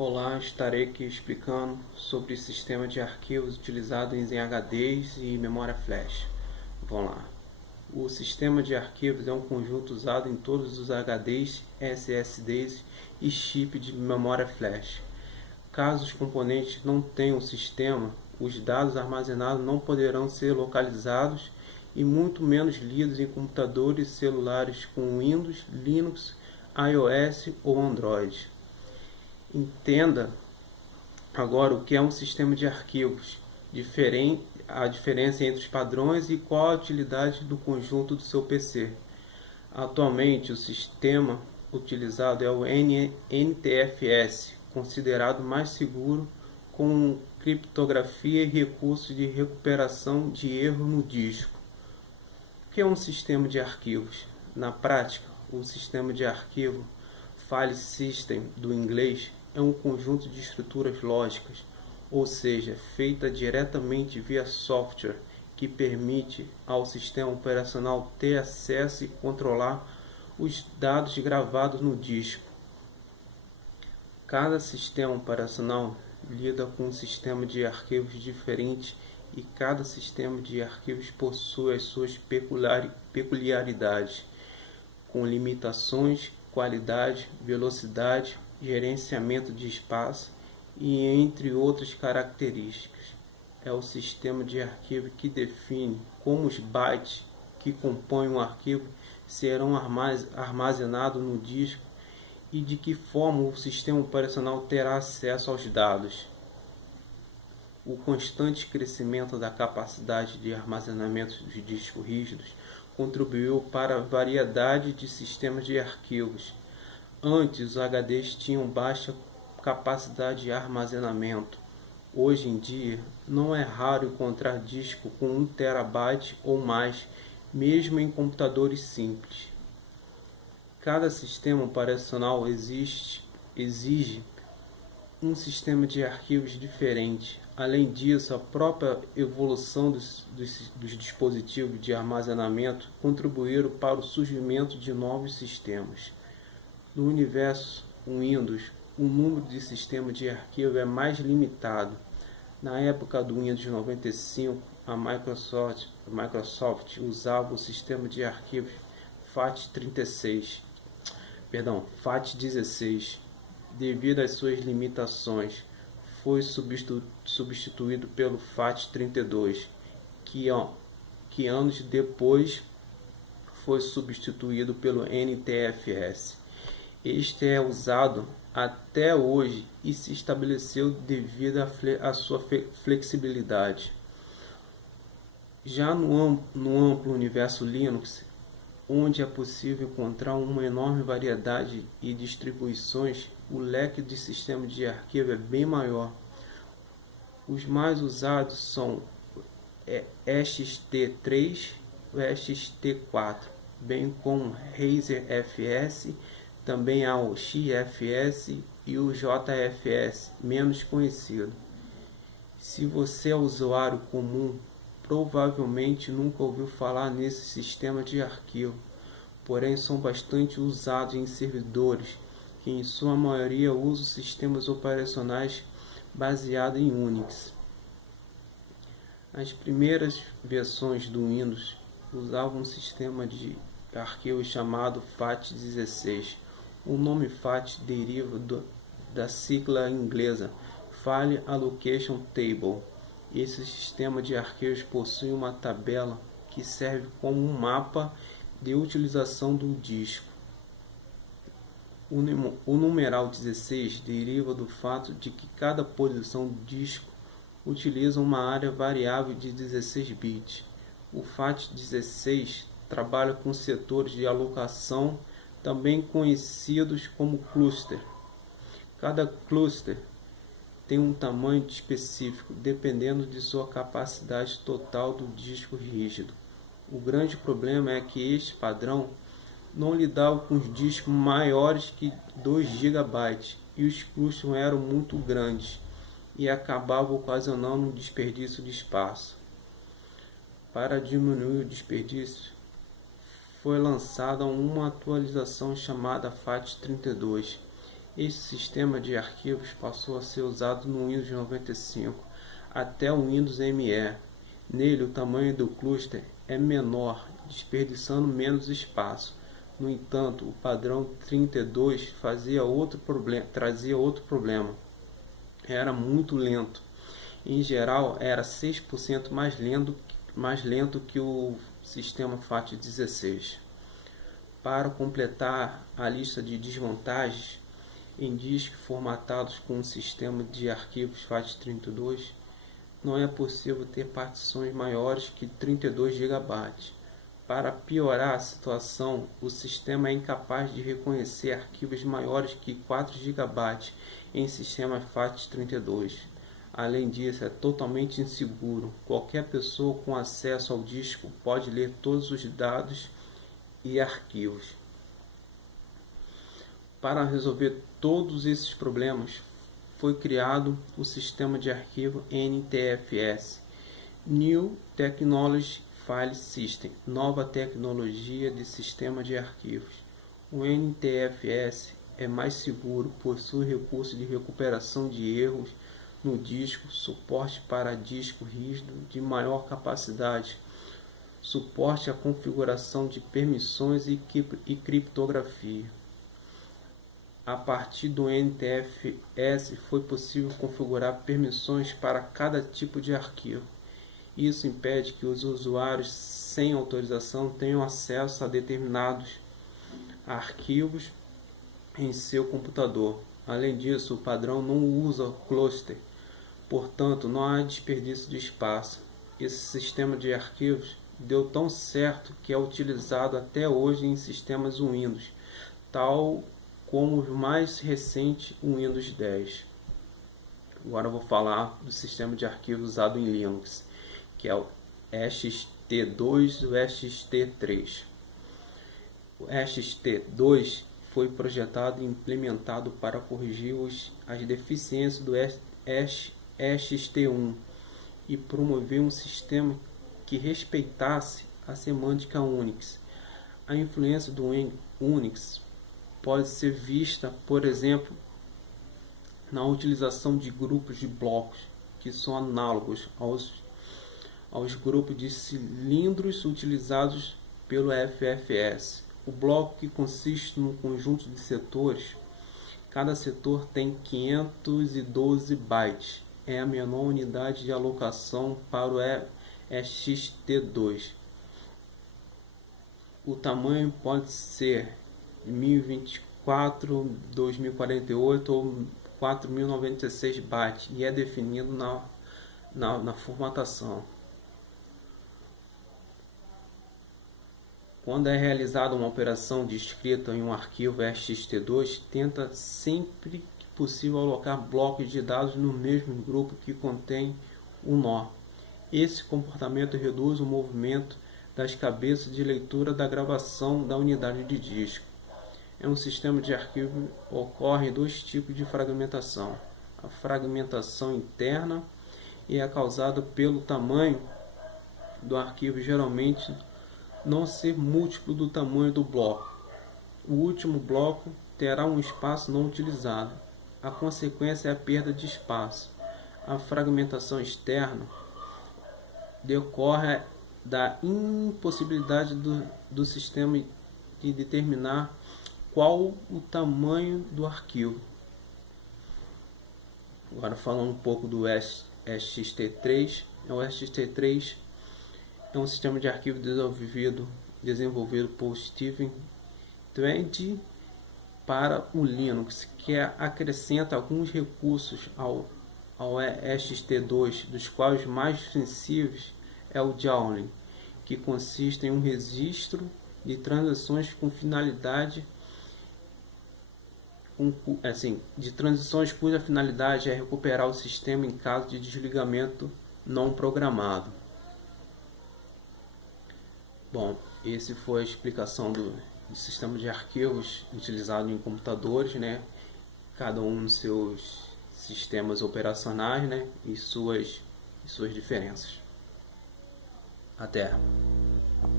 Olá, estarei aqui explicando sobre o sistema de arquivos utilizado em HDs e memória flash. Vamos lá. O sistema de arquivos é um conjunto usado em todos os HDs, SSDs e chip de memória flash. Caso os componentes não tenham sistema, os dados armazenados não poderão ser localizados e muito menos lidos em computadores celulares com Windows, Linux, iOS ou Android. Entenda agora o que é um sistema de arquivos, a diferença entre os padrões e qual a utilidade do conjunto do seu PC. Atualmente, o sistema utilizado é o NTFS, considerado mais seguro, com criptografia e recursos de recuperação de erro no disco. O que é um sistema de arquivos? Na prática, o sistema de arquivo File System, do inglês, é um conjunto de estruturas lógicas, ou seja, feita diretamente via software, que permite ao sistema operacional ter acesso e controlar os dados gravados no disco. Cada sistema operacional lida com um sistema de arquivos diferente e cada sistema de arquivos possui as suas peculiaridades, com limitações, qualidade, velocidade, gerenciamento de espaço e entre outras características. É o sistema de arquivo que define como os bytes que compõem um arquivo serão armazenados no disco e de que forma o sistema operacional terá acesso aos dados. O constante crescimento da capacidade de armazenamento dos discos rígidos contribuiu para a variedade de sistemas de arquivos. Antes, os HDs tinham baixa capacidade de armazenamento. Hoje em dia, não é raro encontrar disco com 1 TB ou mais, mesmo em computadores simples. Cada sistema operacional exige um sistema de arquivos diferente. Além disso, a própria evolução dos dispositivos de armazenamento contribuíram para o surgimento de novos sistemas. No universo Windows, o número de sistemas de arquivo é mais limitado. Na época do Windows 95, a Microsoft usava o sistema de arquivos FAT16. Devido às suas limitações, foi substituído pelo FAT32, que anos depois foi substituído pelo NTFS. Este é usado até hoje e se estabeleceu devido à sua flexibilidade. Já no amplo universo Linux, onde é possível encontrar uma enorme variedade e distribuições, o leque de sistemas de arquivo é bem maior. Os mais usados são ext3 e ext4, bem como Razer FS, também há o XFS e o JFS, menos conhecido. Se você é usuário comum, provavelmente nunca ouviu falar nesse sistema de arquivo, porém são bastante usados em servidores, que em sua maioria usam sistemas operacionais baseados em Unix. As primeiras versões do Windows usavam um sistema de arquivo chamado FAT16. O nome FAT deriva da sigla inglesa File Allocation Table. Esse sistema de arquivos possui uma tabela que serve como um mapa de utilização do disco. O numeral 16 deriva do fato de que cada posição do disco utiliza uma área variável de 16 bits. O FAT16 trabalha com setores de alocação, também conhecidos como cluster. Cada cluster tem um tamanho específico, dependendo de sua capacidade total do disco rígido. O grande problema é que este padrão não lidava com os discos maiores que 2 GB e os clusters eram muito grandes e acabavam ocasionando um desperdício de espaço. Para diminuir o desperdício, foi lançada uma atualização chamada FAT32. Este sistema de arquivos passou a ser usado no Windows 95 até o Windows ME. Nele, o tamanho do cluster é menor, desperdiçando menos espaço. No entanto, o padrão 32 trazia outro problema. Era muito lento. Em geral, era 6% mais lento que o sistema FAT16. Para completar a lista de desvantagens, em discos formatados com um sistema de arquivos FAT32, não é possível ter partições maiores que 32 GB. Para piorar a situação, o sistema é incapaz de reconhecer arquivos maiores que 4 GB em sistemas FAT32. Além disso, é totalmente inseguro. Qualquer pessoa com acesso ao disco pode ler todos os dados e arquivos. Para resolver todos esses problemas, foi criado o sistema de arquivo NTFS, New Technology File System, nova tecnologia de sistema de arquivos. O NTFS é mais seguro, possui recursos de recuperação de erros no disco, suporte para disco rígido de maior capacidade, suporte à configuração de permissões e criptografia. A partir do NTFS foi possível configurar permissões para cada tipo de arquivo. Isso impede que os usuários sem autorização tenham acesso a determinados arquivos em seu computador. Além disso, o padrão não usa cluster, portanto não há desperdício de espaço. Esse sistema de arquivos deu tão certo que é utilizado até hoje em sistemas Windows, tal como o mais recente Windows 10. Agora eu vou falar do sistema de arquivos usado em Linux, que é o ext2 e o ext3. O ext2 foi projetado e implementado para corrigir as deficiências do ext1 e promover um sistema que respeitasse a semântica Unix. A influência do Unix pode ser vista, por exemplo, na utilização de grupos de blocos, que são análogos aos grupos de cilindros utilizados pelo FFS. O bloco, que consiste num conjunto de setores, cada setor tem 512 bytes. É a menor unidade de alocação para o ext2. O tamanho pode ser 1024, 2048 ou 4096 bytes e é definido na formatação. Quando é realizada uma operação de escrita em um arquivo ext2, tenta sempre que possível alocar blocos de dados no mesmo grupo que contém o nó. Esse comportamento reduz o movimento das cabeças de leitura da gravação da unidade de disco. Em um sistema de arquivo ocorrem dois tipos de fragmentação. A fragmentação interna é causada pelo tamanho do arquivo, geralmente não ser múltiplo do tamanho do bloco. O último bloco terá um espaço não utilizado. A consequência é a perda de espaço. A fragmentação externa decorre da impossibilidade do sistema de determinar qual o tamanho do arquivo. Agora falando um pouco do ext3. O ext3 é um sistema de arquivo desenvolvido por Steven Twenge para o Linux, que acrescenta alguns recursos ao ext2, dos quais os mais sensíveis é o journaling, que consiste em um registro de transações com finalidade cuja finalidade é recuperar o sistema em caso de desligamento não programado. Bom, esse foi a explicação do sistema de arquivos utilizado em computadores, né? Cada um nos seus sistemas operacionais, né? E suas diferenças. Até!